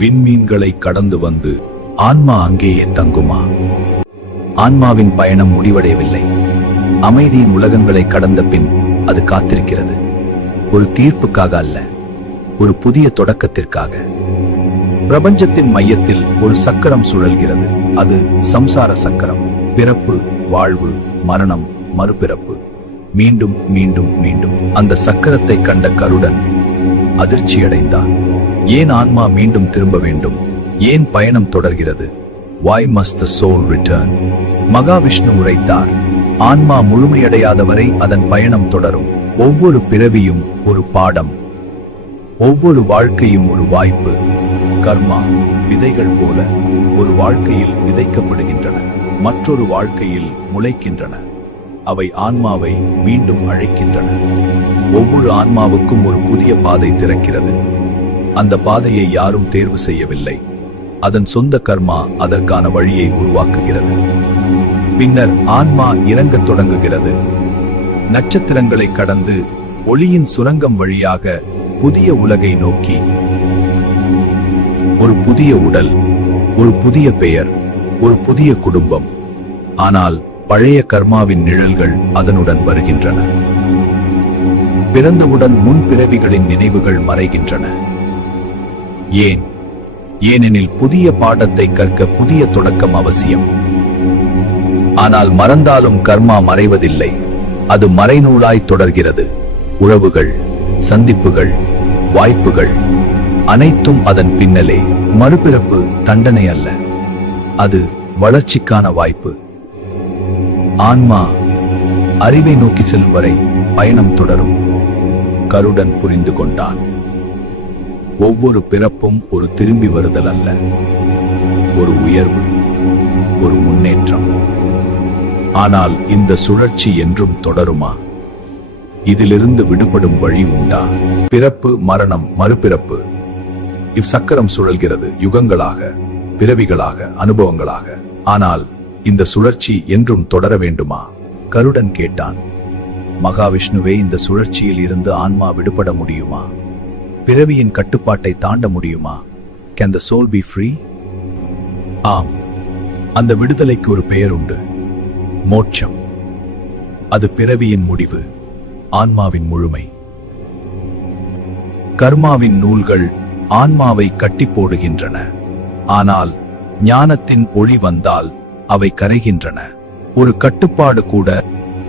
விண்மீன்களை கடந்து வந்து ஆன்மா அங்கேயே தங்குமா? ஆன்மாவின் பயணம் முடிவடையவில்லை. அமைதியின் உலகங்களை கடந்த பின் அது காத்திருக்கிறது. ஒரு தீர்ப்புக்காக அல்ல, ஒரு புதிய தொடக்கத்திற்காக. பிரபஞ்சத்தின் மையத்தில் ஒரு சக்கரம் சுழல்கிறது. அது சம்சார சக்கரம். பிறப்பு, வாழ்வு, மரணம், மறுபிறப்பு, மீண்டும் மீண்டும் மீண்டும். அந்த சக்கரத்தை கண்ட கருடன் அதிர்ச்சியடைந்தான். ஏன் ஆன்மா மீண்டும் திரும்ப வேண்டும்? ஏன் பயணம் தொடர்கிறது? Why must the soul return? Mahavishnu உரைத்தார், ஆன்மா முழுமையடையாத வரை அதன் பயணம் தொடரும். ஒவ்வொரு பிறவியும் ஒரு பாடம், ஒவ்வொரு வாழ்க்கையும் ஒரு வாய்ப்பு. கர்மா விதைகள் போல ஒரு வாழ்க்கையில் விதைக்கப்படுகின்றன, மற்றொரு வாழ்க்கையில் முளைக்கின்றன. அவை ஆன்மாவை மீண்டும் அழைக்கின்றன. ஒவ்வொரு ஆன்மாவுக்கும் ஒரு புதிய பாதை திறக்கிறது. அந்த பாதையை யாரும் தேர்வு செய்யவில்லை. அதன் சொந்த கர்மா அதற்கான வழியை உருவாக்குகிறது. பின்னர் ஆன்மா இறங்கத் தொடங்குகிறது. நட்சத்திரங்களை கடந்து ஒளியின் சுரங்கம் வழியாக புதிய உலகை நோக்கி. ஒரு புதிய உடல், ஒரு புதிய பெயர், ஒரு புதிய குடும்பம். ஆனால் பழைய கர்மாவின் நிழல்கள் அதனுடன் வருகின்றன. பிறந்தவுடன் முன் பிறவிகளின் நினைவுகள் மறைகின்றன. ஏன்? ஏனெனில் புதிய பாடத்தை கற்க புதிய தொடக்கம் அவசியம். ஆனால் மறந்தாலும் கர்மா மறைவதில்லை. அது மறைநூலாய் தொடர்கிறது. உறவுகள், சந்திப்புகள், வாய்ப்புகள் அனைத்தும் அதன் பின்னலே. மறுபிறப்பு தண்டனை அல்ல, அது வளர்ச்சிக்கான வாய்ப்பு. ஆன்மா அறிவை நோக்கி செல்லும் வரை பயணம் தொடரும். கருடன் புரிந்து கொண்டான். ஒவ்வொரு பிறப்பும் ஒரு திரும்பி வருதல் அல்ல, ஒரு உயர்வு, ஒரு முன்னேற்றம். ஆனால் இந்த சுழற்சி என்றும் தொடருமா? இதிலிருந்து விடுபடும் வழி உண்டா? பிறப்பு, மரணம், மறுபிறப்பு. இவ்வக்கரம் சுழல்கிறது, யுகங்களாக, பிறவிகளாக, அனுபவங்களாக. ஆனால் இந்த சுழற்சி என்றும் தொடர வேண்டுமா? கருடன் கேட்டான். மகாவிஷ்ணுவே, இந்த சுழற்சியில் இருந்து ஆன்மா விடுபட முடியுமா? பிறவியின் கட்டுப்பாட்டை தாண்ட முடியுமா? Can the soul be free? ஆம், அந்த விடுதலைக்கு ஒரு பெயர் உண்டு, மோட்சம். அது பிறவியின் முடிவு, ஆன்மாவின் முழுமை. கர்மாவின் நூல்கள் ஆன்மாவை கட்டி போடுகின்றன. ஆனால் ஞானத்தின் ஒளி வந்தால் அவை கரைகின்றன. ஒரு கட்டுப்பாடு கூட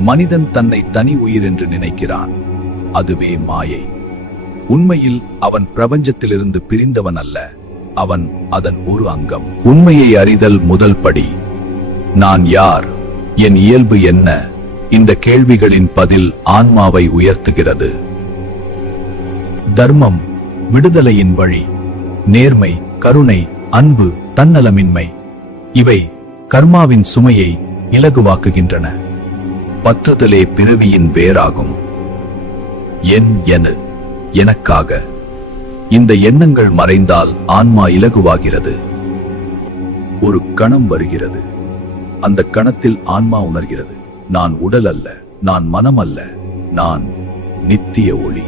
மனிதன் தன்னை தனி உயிர் என்று நினைக்கிறான். அதுவே மாயை. உண்மையில் அவன் பிரபஞ்சத்திலிருந்து பிரிந்தவன் அல்ல, அவன் அதன் ஒரு அங்கம். உண்மையை அறிதல் முதல் படி. நான் யார்? என் இயல்பு என்ன? இந்த கேள்விகளின் பதில் ஆன்மாவை உயர்த்துகிறது. தர்மம் விடுதலையின் வழி. நேர்மை, கருணை, அன்பு, தன்னலமின்மை இவை கர்மாவின் சுமையை இலகுவாக்குகின்றன. பற்றுதலே பிறவியின் வேராகும். எனக்காக. இந்த எண்ணங்கள் மறைந்தால் ஆன்மா இலகுவாகிறது. ஒரு கணம் வருகிறது. அந்த கணத்தில் ஆன்மா உணர்கிறது, நான் உடல் அல்ல, நான் மனம் அல்ல, நான் நித்திய ஒளி.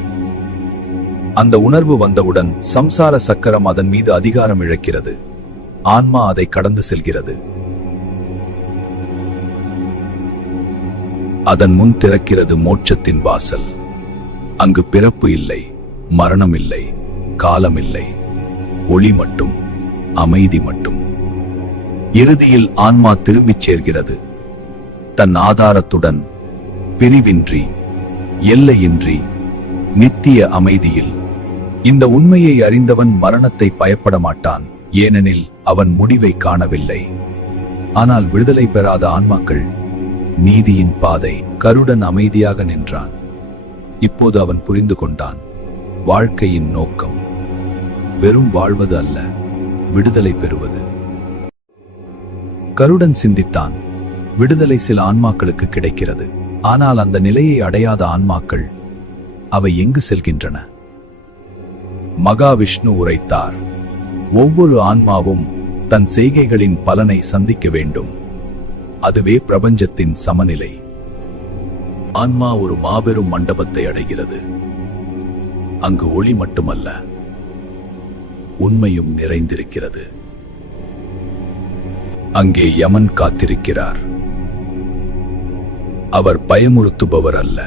அந்த உணர்வு வந்தவுடன் சம்சார சக்கரம் அதன் மீது அதிகாரம் இழக்கிறது. ஆன்மா அதை கடந்து செல்கிறது. அதன் முன் திறக்கிறது மோட்சத்தின் வாசல். அங்கு பிறப்பு இல்லை, மரணம் இல்லை, காலம் இல்லை, ஒளி மட்டும், அமைதி மட்டும். இறுதியில் ஆன்மா திரும்பிச் சேர்கிறது, தன் ஆதாரத்துடன், பிரிவின்றி, எல்லையின்றி, நித்திய அமைதியில். இந்த உண்மையை அறிந்தவன் மரணத்தை பயப்பட மாட்டான், ஏனெனில் அவன் முடிவை காணவில்லை. ஆனால் விடுதலை பெறாத ஆன்மாக்கள், நீதியின் பாதை. கருடன் அமைதியாக நின்றான். இப்போது அவன் புரிந்து கொண்டான், வாழ்க்கையின் நோக்கம் வெறும் வாழ்வது அல்ல, விடுதலை பெறுவது. கருடன் சிந்தித்தான், விடுதலை சில ஆன்மாக்களுக்கு கிடைக்கிறது. ஆனால் அந்த நிலையை அடையாத ஆன்மாக்கள், அவை எங்கு செல்கின்றன? மகாவிஷ்ணு உரைத்தார், ஒவ்வொரு ஆன்மாவும் தன் செய்கைகளின் பலனை சந்திக்க வேண்டும். அதுவே பிரபஞ்சத்தின் சமநிலை. ஆன்மா ஒரு மாபெரும் மண்டபத்தை அடைகிறது. அங்கு ஒளி மட்டுமல்ல, உண்மையும் நிறைந்திருக்கிறது. அங்கே யமன் காத்திருக்கிறார். அவர் பயமுறுத்துபவர் அல்ல,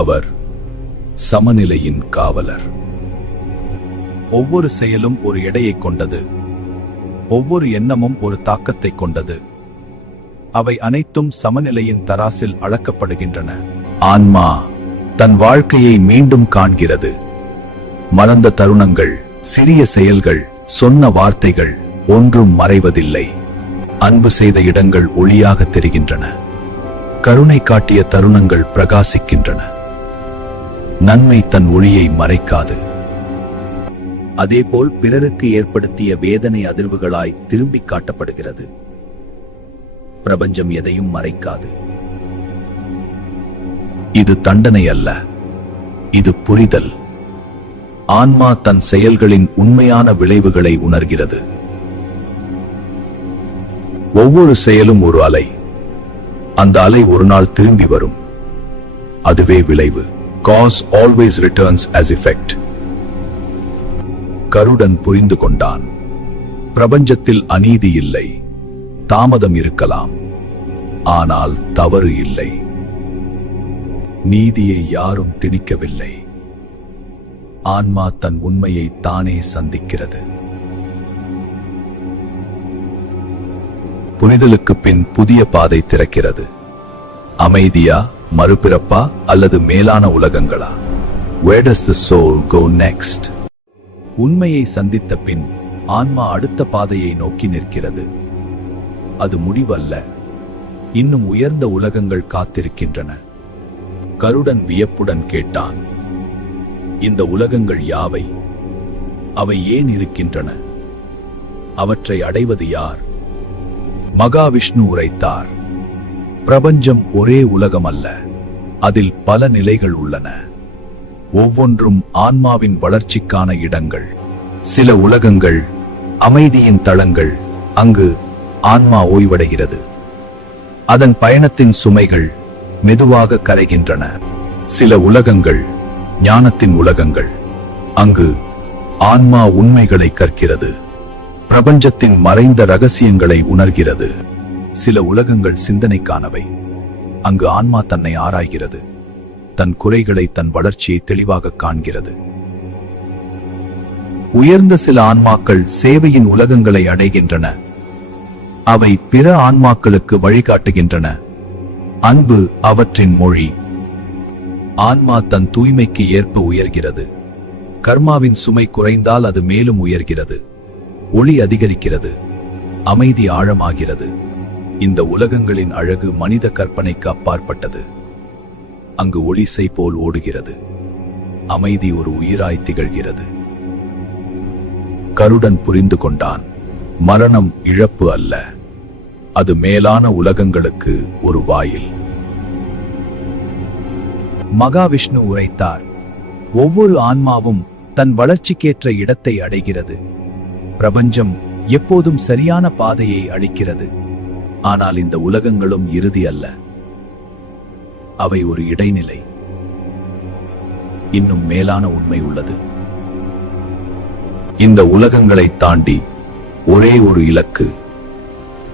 அவர் சமநிலையின் காவலர். ஒவ்வொரு செயலும் ஒரு எடையை கொண்டது, ஒவ்வொரு எண்ணமும் ஒரு தாக்கத்தை கொண்டது. அவை அனைத்தும் சமநிலையின் தராசில் அளக்கப்படுகின்றன. ஆன்மா தன் வாழ்க்கையை மீண்டும் காண்கிறது. மறந்த தருணங்கள், சிறிய செயல்கள், சொன்ன வார்த்தைகள் ஒன்றும் மறைவதில்லை. அன்பு செய்த இடங்கள் ஒளியாக தெரிகின்றன. கருணை காட்டிய தருணங்கள் பிரகாசிக்கின்றன. நன்மை தன் ஒளியை மறைக்காது. அதேபோல் பிறருக்கு ஏற்படுத்திய வேதனை அதிர்வுகளாய் திரும்பி காட்டப்படுகிறது. பிரபஞ்சம் எதையும் மறைக்காது. இது தண்டனை அல்ல, இது புரிதல். ஆன்மா தன் செயல்களின் உண்மையான விளைவுகளை உணர்கிறது. ஒவ்வொரு செயலும் ஒரு அலை. அந்த அலை ஒரு நாள் திரும்பி வரும். அதுவே விளைவு. Cause always returns as effect. கருடன் புரிந்து கொண்டான். பிரபஞ்சத்தில் அநீதி இல்லை. தாமதம் இருக்கலாம், ஆனால் தவறு இல்லை. நீதியை யாரும் திணிக்கவில்லை. ஆன்மா தன் உண்மையை தானே சந்திக்கிறது. புரிதலுக்கு பின் புதிய பாதை திறக்கிறது. அமைதியா, மறுபிறப்பா, அல்லது மேலான உலகங்களா? Where does the soul go next? உண்மையை சந்தித்த பின் ஆன்மா அடுத்த பாதையை நோக்கி நிற்கிறது. அது முடிவல்ல, இன்னும் உயர்ந்த உலகங்கள் காத்திருக்கின்றன. கருடன் வியப்புடன் கேட்டான், இந்த உலகங்கள் யாவை? அவை ஏன் இருக்கின்றன? அவற்றை அடைவது யார்? மகாவிஷ்ணு உரைத்தார், பிரபஞ்சம் ஒரே உலகம் அல்ல, அதில் பல நிலைகள் உள்ளன. ஒவ்வொன்றும் ஆன்மாவின் வளர்ச்சிக்கான இடங்கள். சில உலகங்கள் அமைதியின் தளங்கள். அங்கு ஆன்மா ஓய்வடைகிறது. அதன் பயணத்தின் சுமைகள் மெதுவாக கரைகின்றன. சில உலகங்கள் ஞானத்தின் உலகங்கள். அங்கு ஆன்மா உண்மைகளை கற்கிறது, பிரபஞ்சத்தின் மறைந்த ரகசியங்களை உணர்கிறது. சில உலகங்கள் சிந்தனைக்கானவை. அங்கு ஆன்மா தன்னை ஆராய்கிறது, தன் குறைகளை, தன் வளர்ச்சியை தெளிவாக காண்கிறது. உயர்ந்த சில ஆன்மாக்கள் சேவையின் உலகங்களை அடைகின்றன. அவை பிற ஆன்மாக்களுக்கு வழிகாட்டுகின்றன. அன்பு அவற்றின் மொழி. ஆன்மா தன் தூய்மைக்கு ஏற்ப உயர்கிறது. கர்மாவின் சுமை குறைந்தால் அது மேலும் உயர்கிறது. ஒளி அதிகரிக்கிறது, அமைதி ஆழமாகிறது. இந்த உலகங்களின் அழகு மனித கற்பனைக்கு அப்பாற்பட்டது. அங்கு ஒளிசை போல் ஓடுகிறது, அமைதி ஒரு உயிராய் திகழ்கிறது. கருடன் புரிந்து கொண்டான், மரணம் இழப்பு அல்ல, அது மேலான உலகங்களுக்கு ஒரு வாயில். மகாவிஷ்ணு உரைத்தார், ஒவ்வொரு ஆன்மாவும் தன் வளர்ச்சிக்கேற்ற இடத்தை அடைகிறது. பிரபஞ்சம் எப்போதும் சரியான பாதையை அளிக்கிறது. ஆனால் இந்த உலகங்களும் இறுதி அல்ல, அவை ஒரு இடைநிலை. இன்னும் மேலான உண்மை உள்ளது. இந்த உலகங்களை தாண்டி ஒரே ஒரு இலக்கு,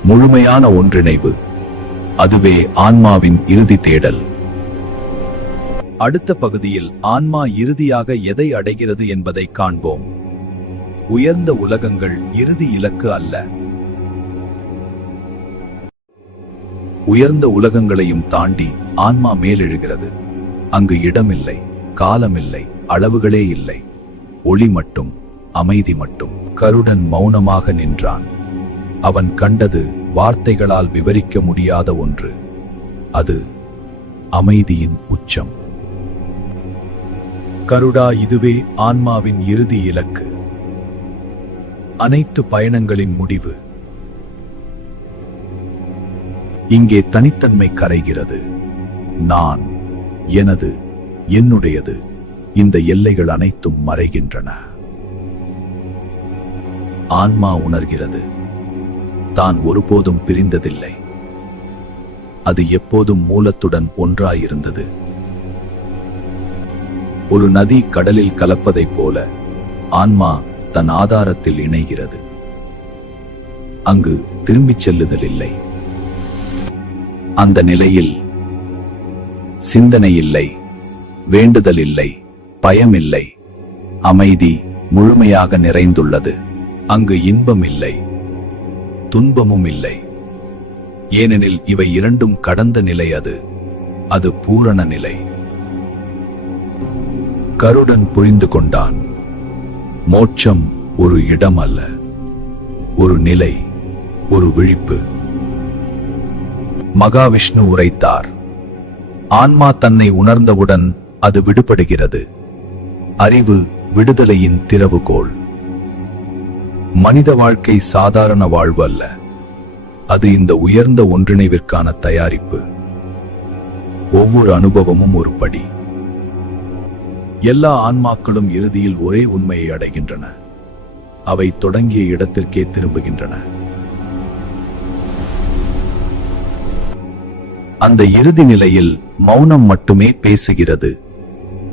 முழுமையான ஒன்றிணைவு. அதுவே ஆன்மாவின் இறுதி தேடல். அடுத்த பகுதியில் ஆன்மா இறுதியாக எதை அடைகிறது என்பதை காண்போம். உயர்ந்த உலகங்கள் இறுதி இலக்கு அல்ல. உயர்ந்த உலகங்களையும் தாண்டி ஆன்மா மேலெழுகிறது. அங்கு இடமில்லை, காலமில்லை, அளவுகளே இல்லை. ஒளி மட்டும், அமைதி மட்டும். கருடன் மௌனமாக நின்றான். அவன் கண்டது வார்த்தைகளால் விவரிக்க முடியாத ஒன்று. அது அமைதியின் உச்சம். கருடா, இதுவே ஆன்மாவின் இறுதி இலக்கு, அனைத்து பயணங்களின் முடிவு. இங்கே தனித்தன்மை கரைகிறது. நான், எனது, என்னுடையது, இந்த எல்லைகள் அனைத்தும் மறைகின்றன. ஆன்மா உணர்கிறது, தான் ஒருபோதும் பிரிந்ததில்லை. அது எப்போதும் மூலத்துடன் ஒன்றாயிருந்தது. ஒரு நதி கடலில் கலப்பதைப் போல ஆன்மா தன் ஆதாரத்தில் இணைகிறது. அங்கு திரும்பிச் செல்லுதல் இல்லை. அந்த நிலையில் சிந்தனை இல்லை, வேண்டுதல் இல்லை, பயம் இல்லை, அமைதி முழுமையாக நிறைந்துள்ளது. அங்கு இன்பம் இல்லை, துன்பமும் இல்லை. ஏனெனில் இவை இரண்டும் கடந்த நிலை. அது பூரண நிலை. கருடன் புரிந்து கொண்டான். மோட்சம் ஒரு இடம் அல்ல, ஒரு நிலை, ஒரு விழிப்பு. மகாவிஷ்ணு உரைத்தார், ஆன்மா தன்னை உணர்ந்தவுடன் அது விடுபடுகிறது. அறிவு விடுதலையின் திறவுகோல். மனித வாழ்க்கை சாதாரண வாழ்வு அல்ல, அது இந்த உயர்ந்த ஒன்றிணைவிற்கான தயாரிப்பு. ஒவ்வொரு அனுபவமும் ஒரு படி. எல்லா ஆன்மாக்களும் இறுதியில் ஒரே உண்மையை அடைகின்றன. அவை தொடங்கிய இடத்திற்கே திரும்புகின்றன. அந்த இறுதி நிலையில் மௌனம் மட்டுமே பேசுகிறது,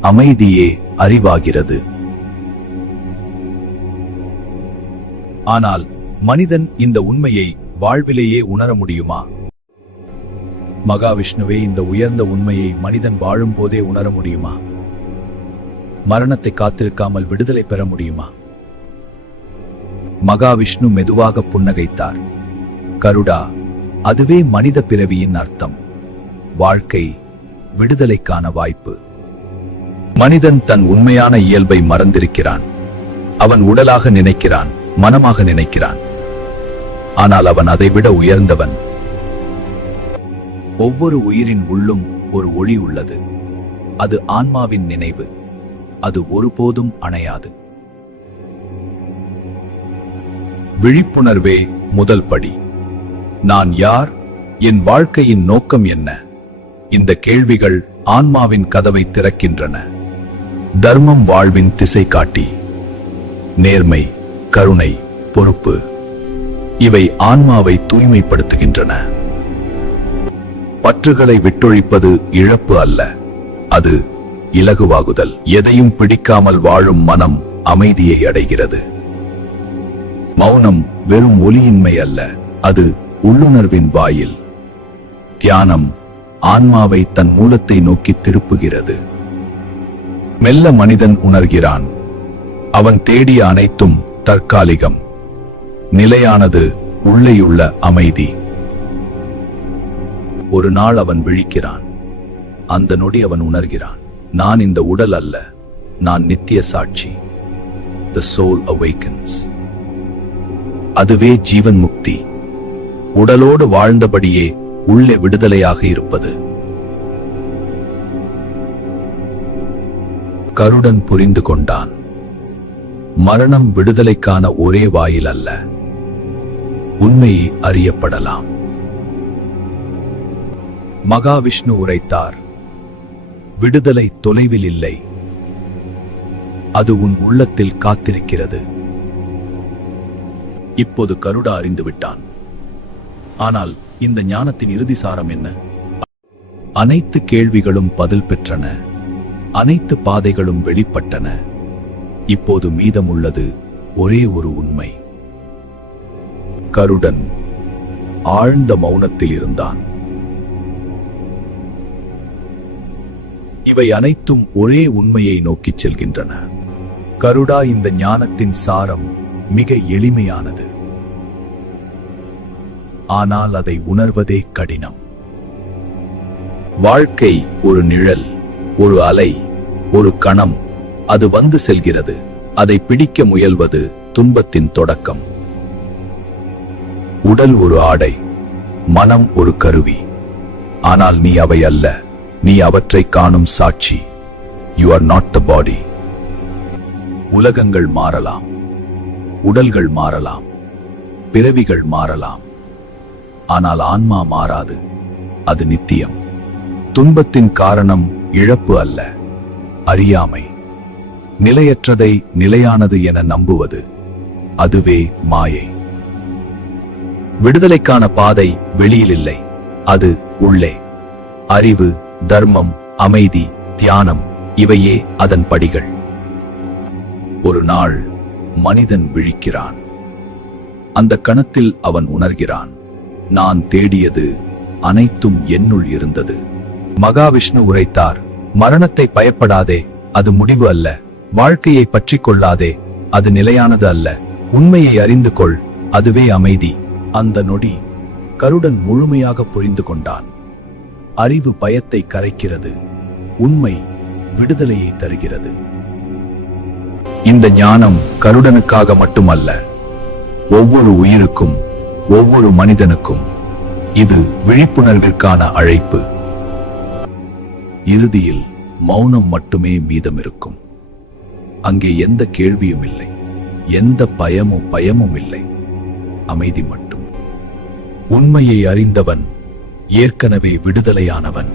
அமைதியே அறிவாகிறது. ஆனால் மனிதன் இந்த உண்மையை வாழ்விலேயே உணர முடியுமா? மகாவிஷ்ணுவே இந்த உயர்ந்த உண்மையை மனிதன் வாழும் போதே உணர முடியுமா? மரணத்தை காத்திருக்காமல் விடுதலை பெற முடியுமா? மகாவிஷ்ணு மெதுவாக புன்னகைத்தார். கருடா, அதுவே மனித பிறவியின் அர்த்தம். வாழ்க்கை விடுதலைக்கான வாய்ப்பு. மனிதன் தன் உண்மையான இயல்பை மறந்திருக்கிறான். அவன் உடலாக நினைக்கிறான், மனமாக நினைக்கிறான். ஆனால் அவன் அதைவிட உயர்ந்தவன். ஒவ்வொரு உயிரின் உள்ளும் ஒரு ஒளி உள்ளது. அது ஆன்மாவின் நினைவு. அது ஒருபோதும் அணையாது. விழிப்புணர்வே முதல் படி. நான் யார்? என் வாழ்க்கையின் நோக்கம் என்ன? இந்த கேள்விகள் ஆன்மாவின் கதவை திறக்கின்றன. தர்மம் வாழ்வின் திசை காட்டி. நேர்மை, கருணை, பொறுப்பு இவை ஆன்மாவை தூய்மைப்படுத்துகின்றன. பற்றுகளை விட்டொழிப்பது இழப்பு அல்ல, அது இலகுவாகுதல். எதையும் பிடிக்காமல் வாழும் மனம் அமைதியை அடைகிறது. மௌனம் வெறும் ஒலியின்மை அல்ல, அது உள்ளுணர்வின் வாயில். தியானம் ஆன்மாவை தன் மூலத்தை நோக்கி திருப்புகிறது. மெல்ல மனிதன் உணர்கிறான், அவன் தேடிய அனைத்தும் தற்காலிகம். நிலையானது உள்ளேயுள்ள அமைதி. ஒரு நாள் அவன் விழிக்கிறான். அந்த நொடி அவன் உணர்கிறான், நான் இந்த உடல் அல்ல, நான் நித்திய சாட்சி. The soul awakens. அதுவே ஜீவன் முக்தி. உடலோடு வாழ்ந்தபடியே உள்ளே விடுதலையாக இருப்பது. கருடன் புரிந்து கொண்டான். மரணம் விடுதலைக்கான ஒரே வாயில் அல்ல, உண்மையை அறியப்படலாம். மகாவிஷ்ணு உரைத்தார், விடுதலை தொலைவில் இல்லை, அது உன் உள்ளத்தில் காத்திருக்கிறது. இப்போது கருடா அறிந்து விட்டான். ஆனால் இந்த ஞானத்தின் இறுதி சாரம் என்ன? அனைத்து கேள்விகளும் பதில் பெற்றன, அனைத்து பாதைகளும் வெளிப்பட்டன. இப்போது மீதமுள்ளது ஒரே ஒரு உண்மை. கருடன் ஆழ்ந்த மௌனத்தில் இருந்தான். இவை அனைத்தும் ஒரே உண்மையை நோக்கிச் செல்கின்றன. கருடா, இந்த ஞானத்தின் சாரம் மிக எளிமையானது. ஆனால் அதை உணர்வதே கடினம். வாழ்க்கை ஒரு நிழல், ஒரு அலை, ஒரு கணம். அது வந்து செல்கிறது. அதை பிடிக்க முயல்வது துன்பத்தின் தொடக்கம். உடல் ஒரு ஆடை, மனம் ஒரு கருவி. ஆனால் நீ அவை அல்ல, நீ அவற்றை காணும் சாட்சி. You are not the body. உலகங்கள் மாறலாம், உடல்கள் மாறலாம், பிறவிகள் மாறலாம். ஆனால் ஆன்மா மாறாது. அது நித்தியம். துன்பத்தின் காரணம் இழப்பு அல்ல, அறியாமை. நிலையற்றதை நிலையானது என நம்புவது, அதுவே மாயை. விடுதலைக்கான பாதை வெளியில் இல்லை, அது உள்ளே. அறிவு, தர்மம், அமைதி, தியானம் இவையே அதன் படிகள். ஒரு நாள் மனிதன் விழிக்கிறான். அந்த கணத்தில் அவன் உணர்கிறான், நான் தேடியது அனைத்தும் என்னுள் இருந்தது. மகாவிஷ்ணு உரைத்தார், மரணத்தை பயப்படாதே, அது முடிவு அல்ல. வாழ்க்கையை பற்றிக் கொள்ளாதே, அது நிலையானது அல்ல. உண்மையை அறிந்து கொள், அதுவே அமைதி. அந்த நொடி கருடன் முழுமையாக புரிந்து கொண்டான். அறிவு பயத்தை கரைக்கிறது, உண்மை விடுதலையை தருகிறது. இந்த ஞானம் கருடனுக்காக மட்டுமல்ல, ஒவ்வொரு உயிருக்கும், ஒவ்வொரு மனிதனுக்கும். இது விழிப்புணர்விற்கான அழைப்பு. இறுதியில் மௌனம் மட்டுமே மீதமிருக்கும். அங்கே எந்த கேள்வியும் இல்லை, எந்த பயமும் இல்லை, அமைதி மட்டும். உண்மையை அறிந்தவன் ஏற்கனவே விடுதலையானவன்.